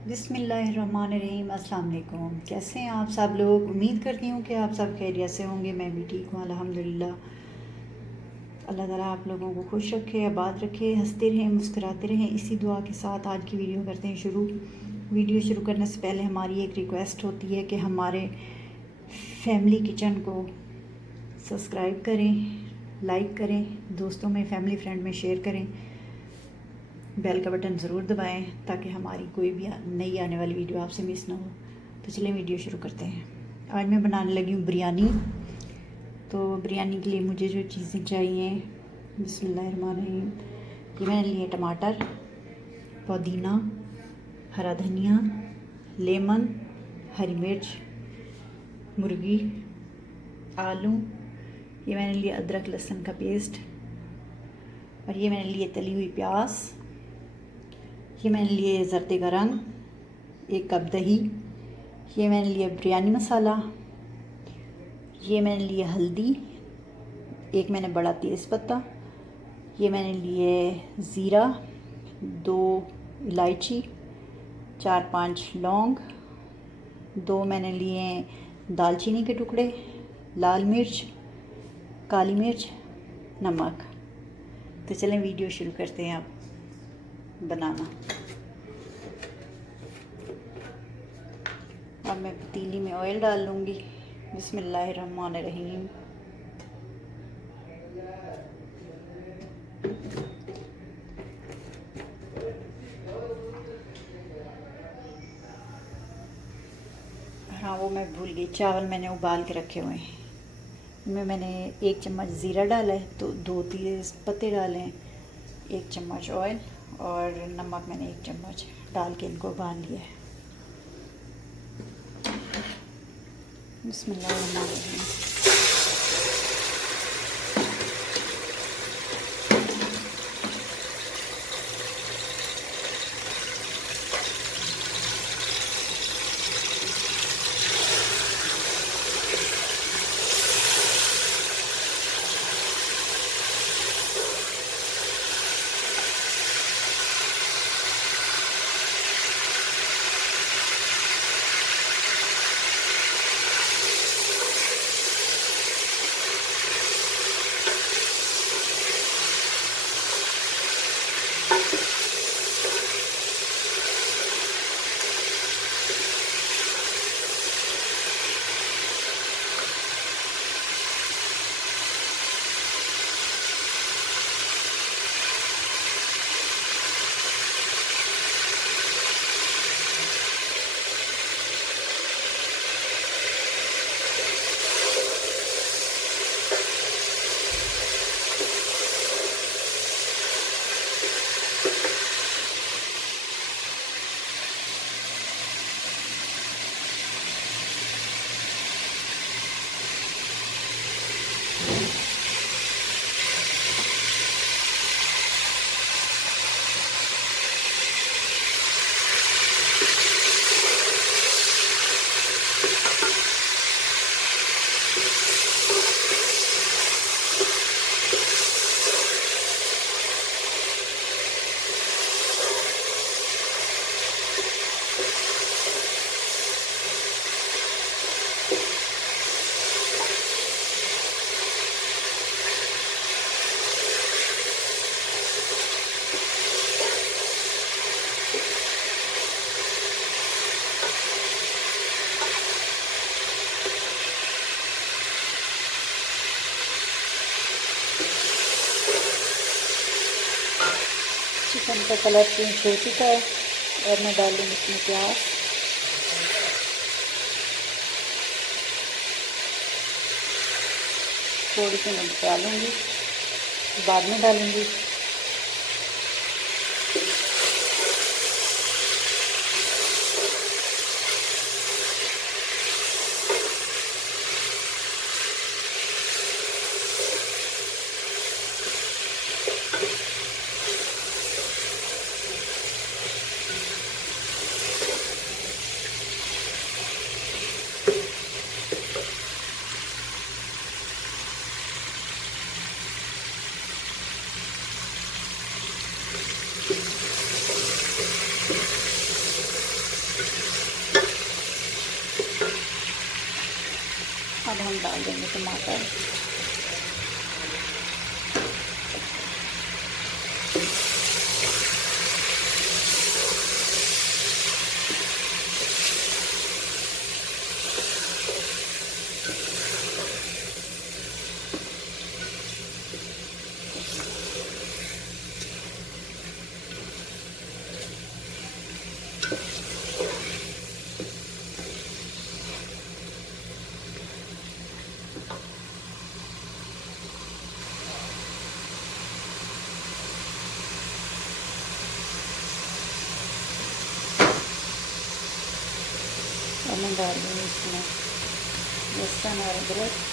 बिस्मिल्लाहिर्रहमानिर्रहीम। अस्सलाम वालेकुम। कैसे हैं आप सब लोग? उम्मीद करती हूँ कि आप सब खैरियत से होंगे। मैं भी ठीक हूँ अल्हम्दुलिल्लाह। अल्लाह ताला आप लोगों को खुश रखे, आबाद रखे, हंसते रहें, मुस्कुराते रहें। इसी दुआ के साथ आज की वीडियो करते हैं शुरू। वीडियो शुरू करने से पहले हमारी एक रिक्वेस्ट होती है कि हमारे फैमिली किचन को सब्सक्राइब करें, लाइक करें, दोस्तों में, फैमिली फ्रेंड में शेयर करें, बेल का बटन ज़रूर दबाएं ताकि हमारी कोई भी नई आने वाली वीडियो आपसे मिस ना हो। तो चलिए वीडियो शुरू करते हैं। आज मैं बनाने लगी हूँ बिरयानी। तो बिरयानी के लिए मुझे जो चीज़ें चाहिए, बिस्मिल्लाहिर्रहमानिर्रहीम। ये मैंने लिए टमाटर, पुदीना, हरा धनिया, लेमन, हरी मिर्च, मुर्गी, आलू, ये मैंने लिया अदरक लहसुन का पेस्ट, और ये मैंने लिए तली हुई प्याज, ये मैंने लिए ज़रदे का रंग, 1 कप दही, ये मैंने लिया बिरयानी मसाला, ये मैंने लिए हल्दी, एक मैंने बड़ा तेज़पत्ता, ये मैंने लिए ज़ीरा, 2 इलायची, 4-5 लौंग, 2 मैंने लिए दालचीनी के टुकड़े, लाल मिर्च, काली मिर्च, नमक। तो चलें वीडियो शुरू करते हैं अब बनाना। अब मैं पतीली में ऑयल डाल लूँगी। बिस्मिल्लाहिर्रहमानिर्रहीम। हाँ, वो मैं भूल गई, चावल मैंने उबाल के रखे हुए हैं। इनमें मैंने 1 चम्मच ज़ीरा डाला है, तो 2 तेज़ पत्ते डाले हैं, 1 चम्मच ऑयल, और नमक मैंने 1 चम्मच डाल के इनको उबाल लिया है। बिस्मिल्लाहिर्रहमानिर्रहीम। चिकन का कलर चेंज हो चुका है और मैं डालूँगी इसमें प्याज, थोड़ी सी मैं डालूँगी, बाद में डालूँगी। डाल देंगे टमाटर। और मैं डाल दूँगी इसमें लहसुन और अदरक।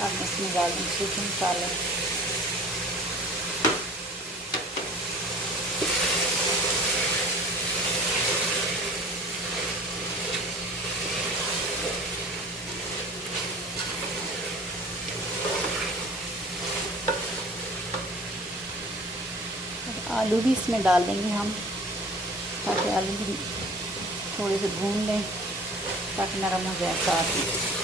अब मैं इसमें डाल दूँगी सूखे मसाले। आलू भी इसमें डाल देंगे हम, ताकि आलू भी थोड़े से भून लें ताकि नरम हो जाए साथ में।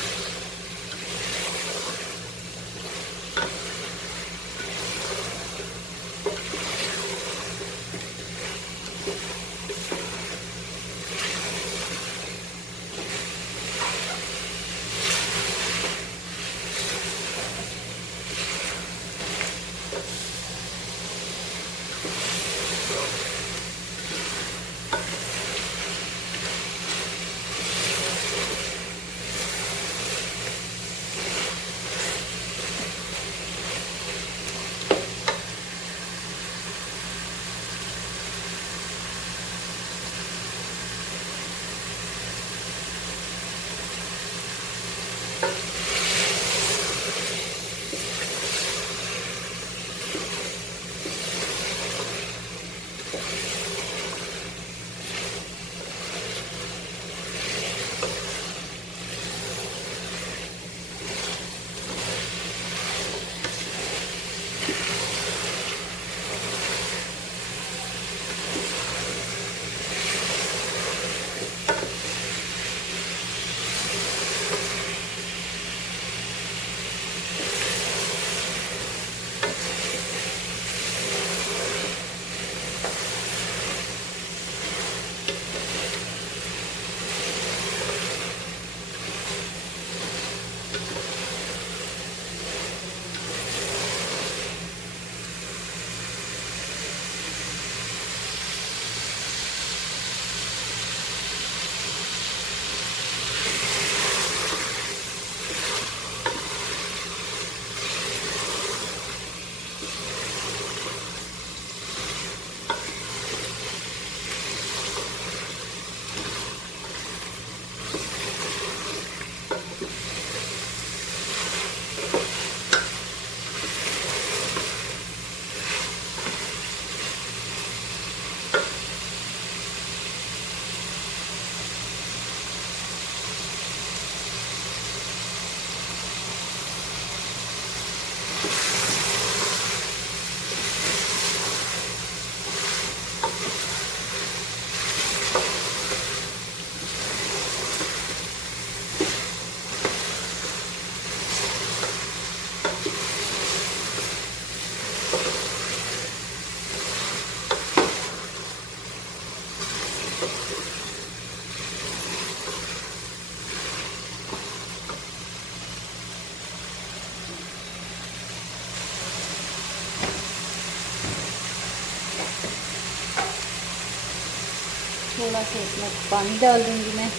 थोड़ा सा इसमें पानी डाल दूँगी मैं।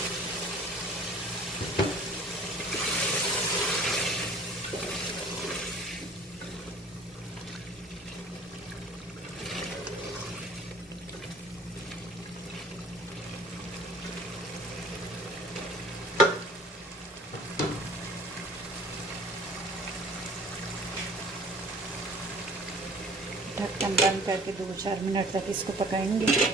करके 2-4 मिनट तक इसको पकाएंगे।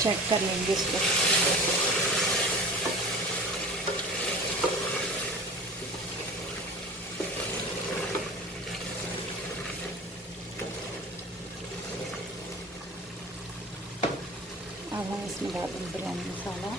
चेक कर लेंगे इसको। अब हम इसमें डाल देंगे बिरयानी मसाला।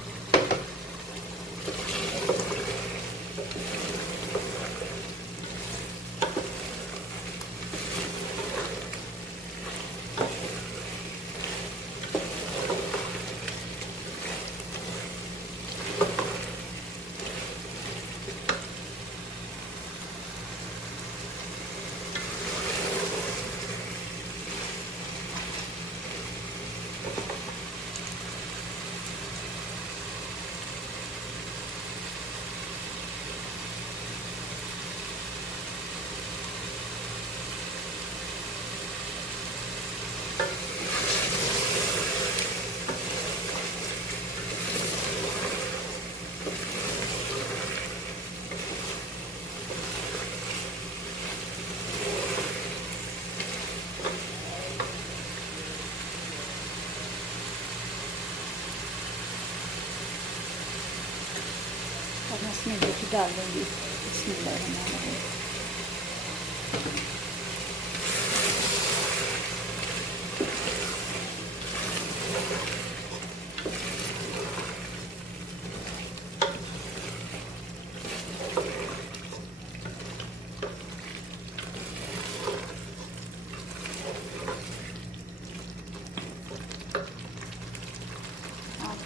और मैं इसमें रोटी डाल दूँगी। बिस्मिल्लाहिर्रहमानिर्रहीम।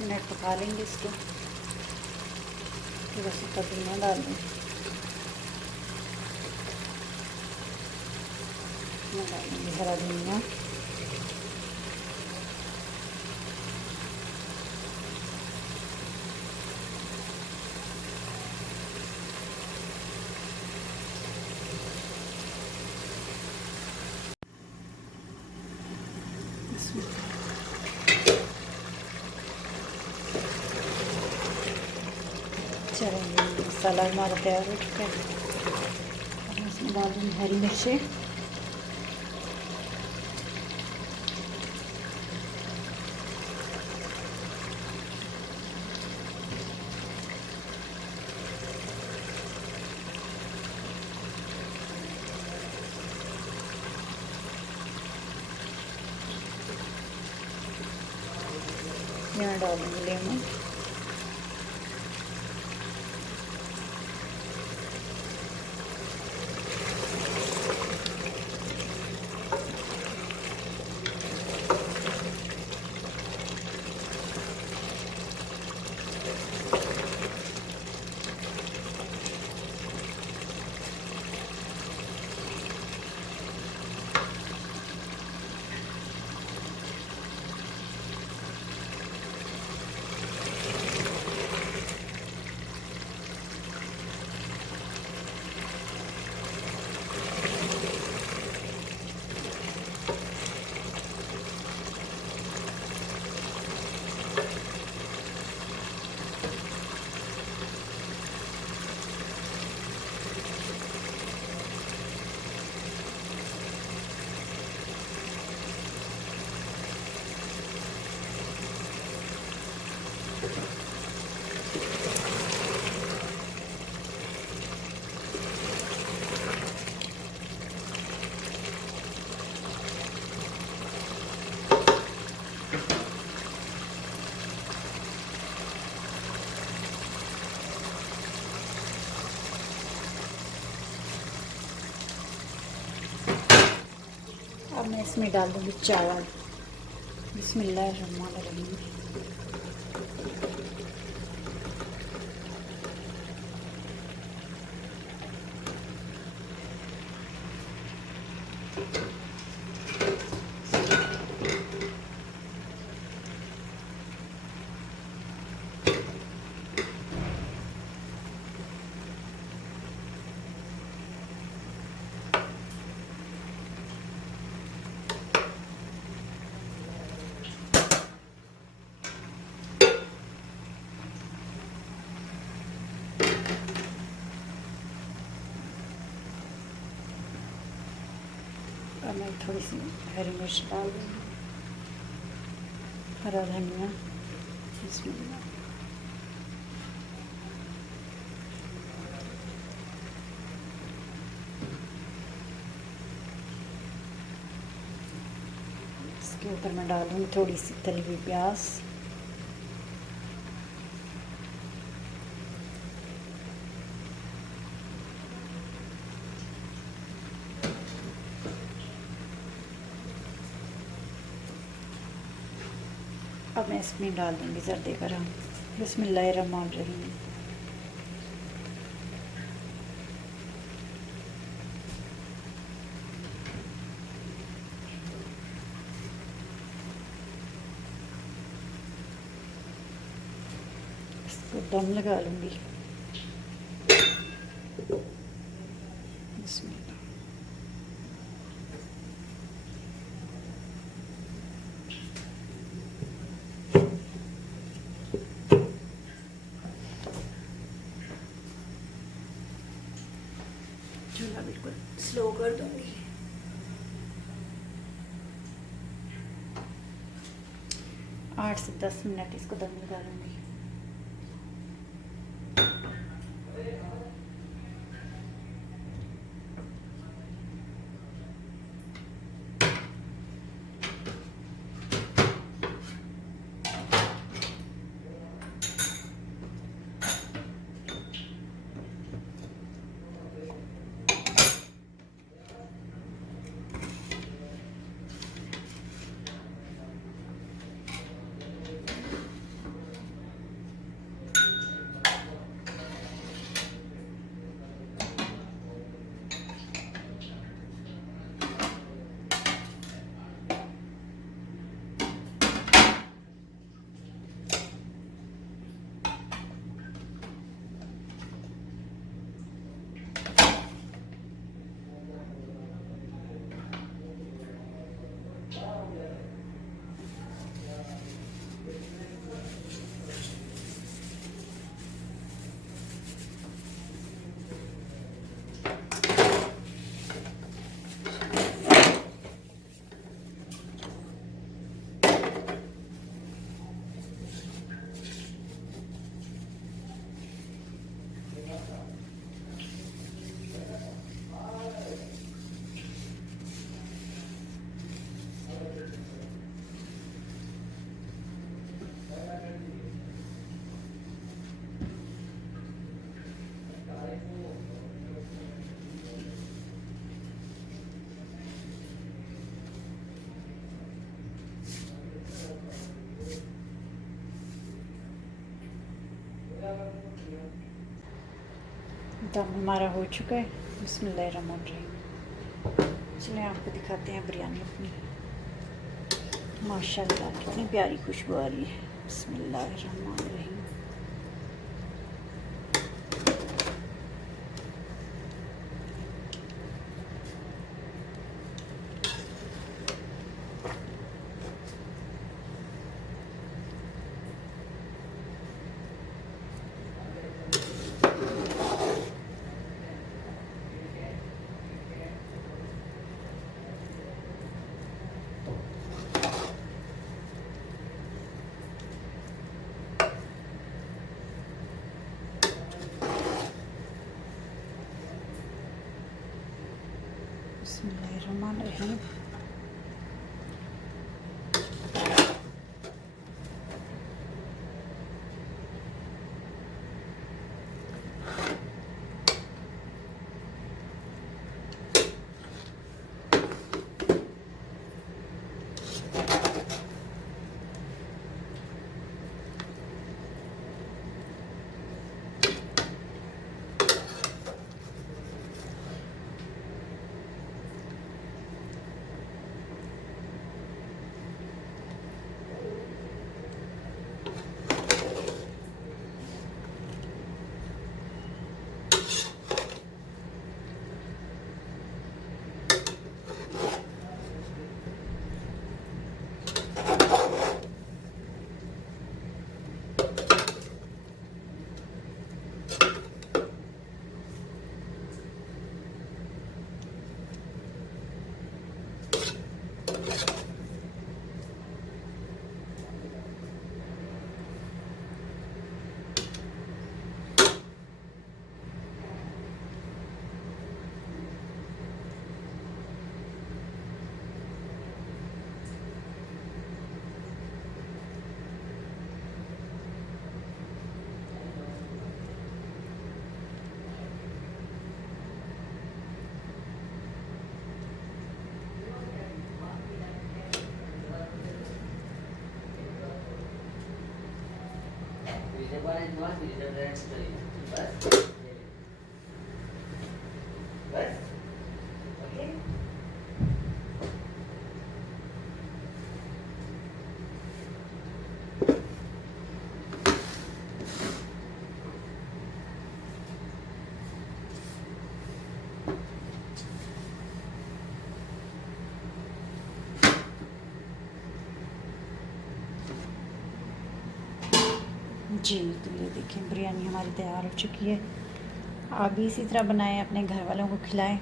मिनट पका लेंगे इसको। थोड़ा सा पुदीना डाल दें, डालेंगे हरा धनिया, चलेंगे मसाला हमारा तैयार हो चुका है। इसमें डाल दूँगी हरी मिर्चें, यहाँ डाल दूँगी लेमन, अब मैं इसमें डाल दूँगी चावल। बिस्मिल्लाहिर्रहमानिर्रहीम। और मैं थोड़ी सी हरी मिर्च डाल दूँगी, हरा धनिया। बिस्मिल्लाह। इसके ऊपर मैं डालूँगी थोड़ी सी तली हुई प्याज। अब मैं इसमें डाल दूँगी ज़र्दे का रंग। बिस्मिल्लाहिर्रहमानिर्रहीम। इसको दम लगा लूँगी। बिस्मिल्लाह। चूल्हा बिल्कुल स्लो कर दूँगी। 8 से 10 मिनट इसको दम लगा लूँगी। दम हमारा हो चुका है। बिस्मिल्लाहिर्रहमानिर्रहीम। चलिए आपको दिखाते हैं बिरयानी अपनी। माशाल्लाह कितनी प्यारी खुशबू आ रही है। बिस्मिल्लाहिर्रहमानिर्रहीम। बिस्मिल्लाहिर्रहमानिर्रहीम। जी, तो ये देखिए बिरयानी हमारी तैयार हो चुकी है। आप भी इसी तरह बनाएं, अपने घर वालों को खिलाएं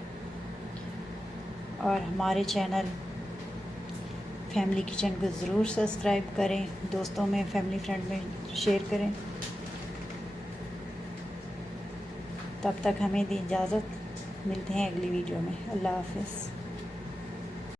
और हमारे चैनल फैमिली किचन को ज़रूर सब्सक्राइब करें, दोस्तों में, फैमिली फ्रेंड में शेयर करें। तब तक हमें दी इजाज़त, मिलते हैं अगली वीडियो में। अल्लाह हाफ़िज़।